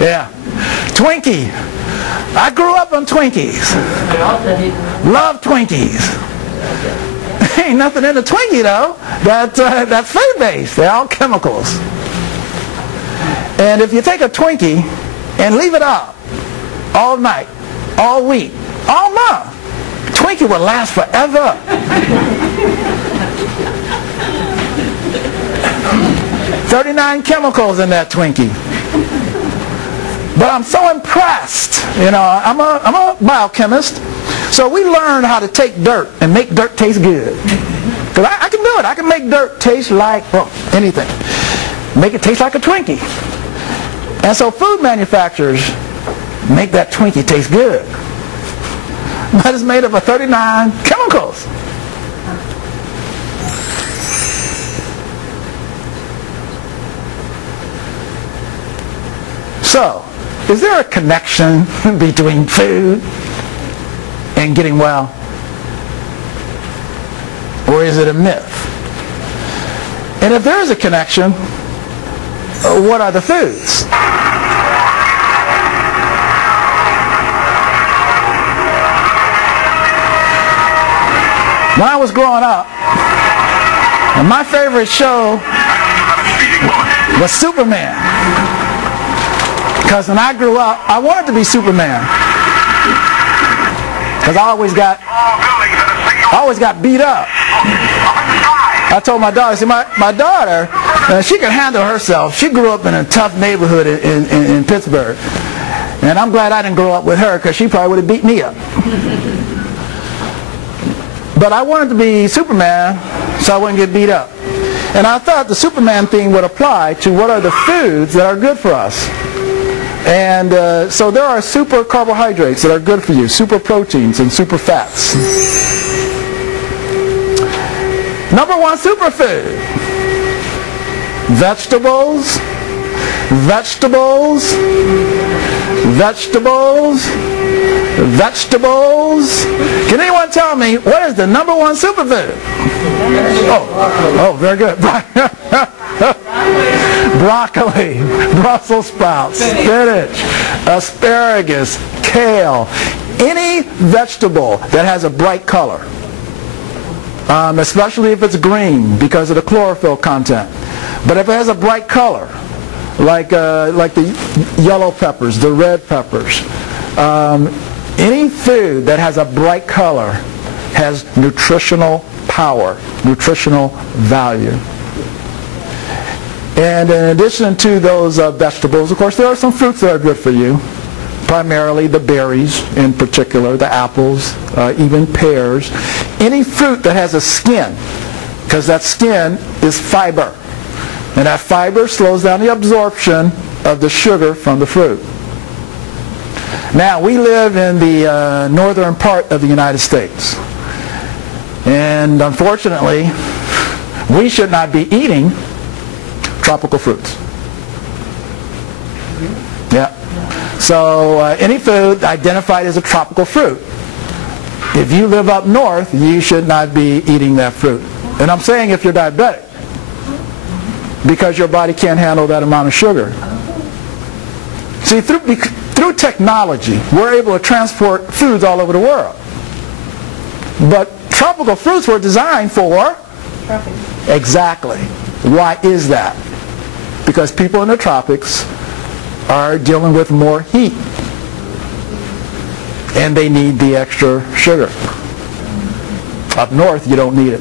Yeah. Twinkie. I grew up on Twinkies. Love Twinkies. Ain't nothing in a Twinkie though. That's food-based. They're all chemicals. And if you take a Twinkie and leave it up all night, all week, all month, Twinkie will last forever. 39 chemicals in that Twinkie. But I'm so impressed. You know, I'm a biochemist, so we learned how to take dirt and make dirt taste good. Because I can do it. I can make dirt taste like, well, anything. Make it taste like a Twinkie. And so food manufacturers make that Twinkie taste good. But it's made up of 39 chemicals. So, is there a connection between food and getting well? Or is it a myth? And if there is a connection, what are the foods? When I was growing up, and my favorite show was Superman. Because when I grew up, I wanted to be Superman. Because I always got beat up. I told my daughter, see, my daughter, she can handle herself. She grew up in a tough neighborhood in Pittsburgh. And I'm glad I didn't grow up with her, because she probably would have beat me up. But I wanted to be Superman so I wouldn't get beat up. And I thought the Superman theme would apply to what are the foods that are good for us. And so there are super carbohydrates that are good for you, super proteins and super fats. Number one superfood: vegetables, vegetables, vegetables, vegetables. Can anyone tell me what is the number one superfood? Oh, very good. Broccoli, Brussels sprouts, spinach, asparagus, kale, any vegetable that has a bright color, especially if it's green because of the chlorophyll content. But if it has a bright color, like the yellow peppers, the red peppers, any food that has a bright color has nutritional power, nutritional value. And in addition to those vegetables, of course, there are some fruits that are good for you, primarily the berries in particular, the apples, even pears. Any fruit that has a skin, because that skin is fiber. And that fiber slows down the absorption of the sugar from the fruit. Now, we live in the northern part of the United States. And unfortunately, we should not be eating tropical fruits. Yeah. So any food identified as a tropical fruit, if you live up north, you should not be eating that fruit. And I'm saying if you're diabetic, because your body can't handle that amount of sugar. See, through technology, we're able to transport foods all over the world. But tropical fruits were designed for tropics. Exactly. Why is that? Because people in the tropics are dealing with more heat. And they need the extra sugar. Up north, you don't need it.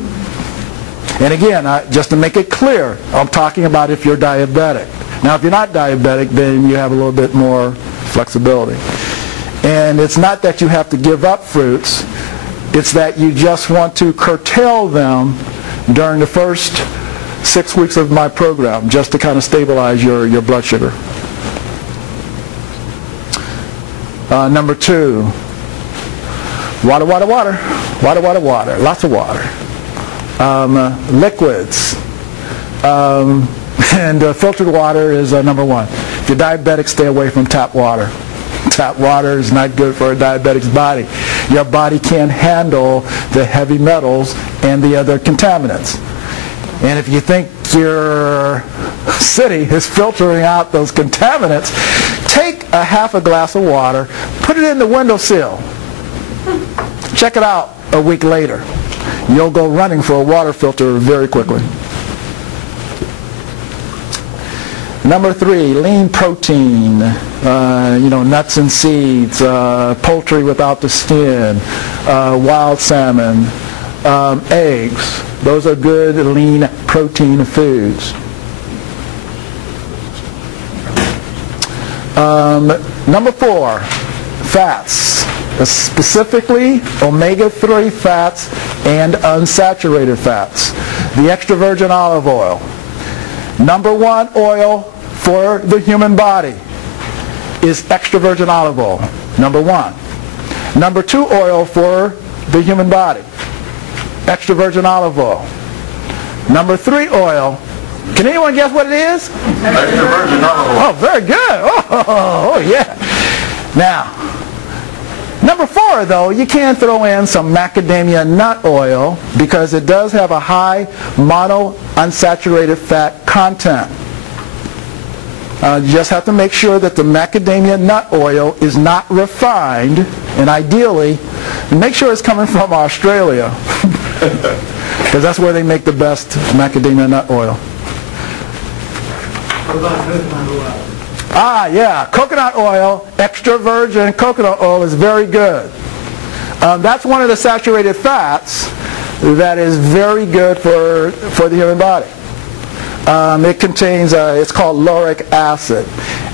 And again, just to make it clear, I'm talking about if you're diabetic. Now, if you're not diabetic, then you have a little bit more flexibility. And it's not that you have to give up fruits. It's that you just want to curtail them during the first 6 weeks of my program, just to kind of stabilize your blood sugar. Number 2, water, water, water. Water, water, water. Lots of water. Liquids. And filtered water is number 1. If you're diabetic, stay away from tap water. Tap water is not good for a diabetic's body. Your body can't handle the heavy metals and the other contaminants. And if you think your city is filtering out those contaminants, take a half a glass of water, put it in the windowsill. Check it out a week later. You'll go running for a water filter very quickly. Number 3, lean protein, nuts and seeds, poultry without the skin, wild salmon, eggs. Those are good lean protein foods. Number 4, fats, specifically omega-3 fats and unsaturated fats. The extra virgin olive oil. Number 1 oil for the human body is extra virgin olive oil. Number 1. Number 2 oil for the human body, extra virgin olive oil. Number 3 oil, can anyone guess what it is? Extra virgin olive oil. Oh, very good. Oh, yeah. Now, number 4, though, you can throw in some macadamia nut oil because it does have a high monounsaturated fat content. You just have to make sure that the macadamia nut oil is not refined, and ideally, make sure it's coming from Australia because that's where they make the best macadamia nut oil. What about coconut oil? Yeah, coconut oil, extra virgin coconut oil is very good. That's one of the saturated fats that is very good for the human body. It contains, it's called lauric acid.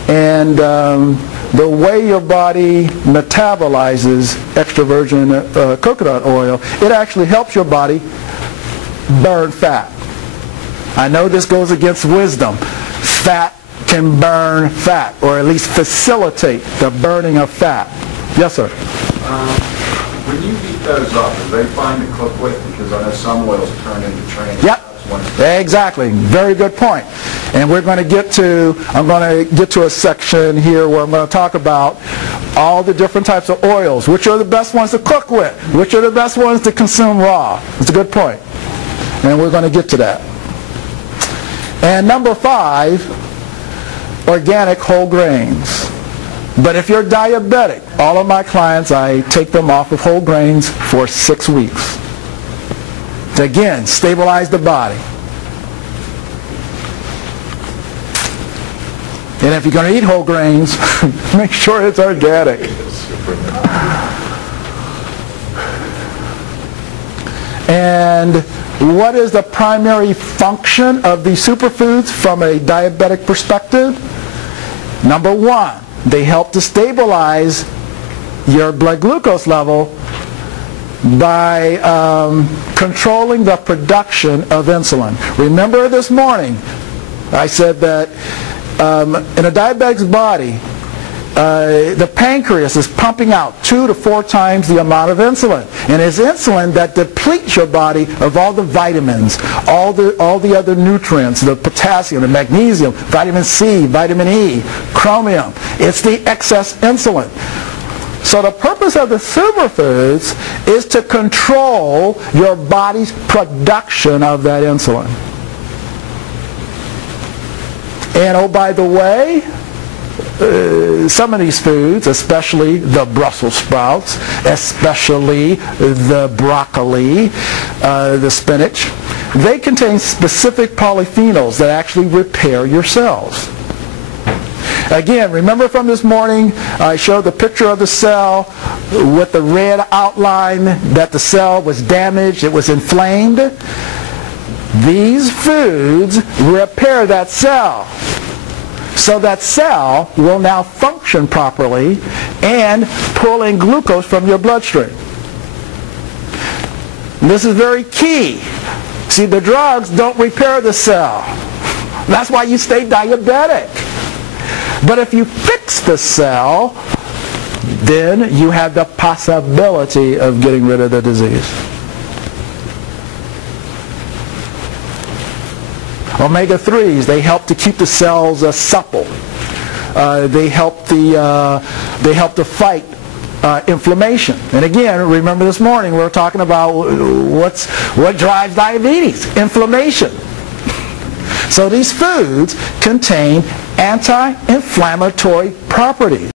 And the way your body metabolizes extra virgin coconut oil, it actually helps your body burn fat. I know this goes against wisdom. Fat can burn fat, or at least facilitate the burning of fat. Yes, sir? When you heat those up, are they fine to cook with? Because I know some oils turn into trans. Yep. Exactly. Very good point. And we're going to get to, I'm going to get to a section here where I'm going to talk about all the different types of oils. Which are the best ones to cook with? Which are the best ones to consume raw? It's a good point. And we're going to get to that. And number 5, organic whole grains. But if you're diabetic, all of my clients, I take them off of whole grains for 6 weeks. To again, stabilize the body. And if you're going to eat whole grains, make sure it's organic. And what is the primary function of these superfoods from a diabetic perspective? Number 1, they help to stabilize your blood glucose level by controlling the production of insulin. Remember this morning, I said that in a diabetic's body, the pancreas is pumping out 2 to 4 times the amount of insulin. And it's insulin that depletes your body of all the vitamins, all the other nutrients, the potassium, the magnesium, vitamin C, vitamin E, chromium. It's the excess insulin. So the purpose of the superfoods is to control your body's production of that insulin. And oh, by the way, some of these foods, especially the Brussels sprouts, especially the broccoli, the spinach, they contain specific polyphenols that actually repair your cells. Again, remember from this morning, I showed the picture of the cell with the red outline that the cell was damaged, it was inflamed. These foods repair that cell. So that cell will now function properly and pull in glucose from your bloodstream. This is very key. See, the drugs don't repair the cell. That's why you stay diabetic. But if you fix the cell, then you have the possibility of getting rid of the disease. Omega-3s, they help to keep the cells supple. They help to fight inflammation. And again, remember this morning we were talking about what drives diabetes? Inflammation. So these foods contain anti-inflammatory properties.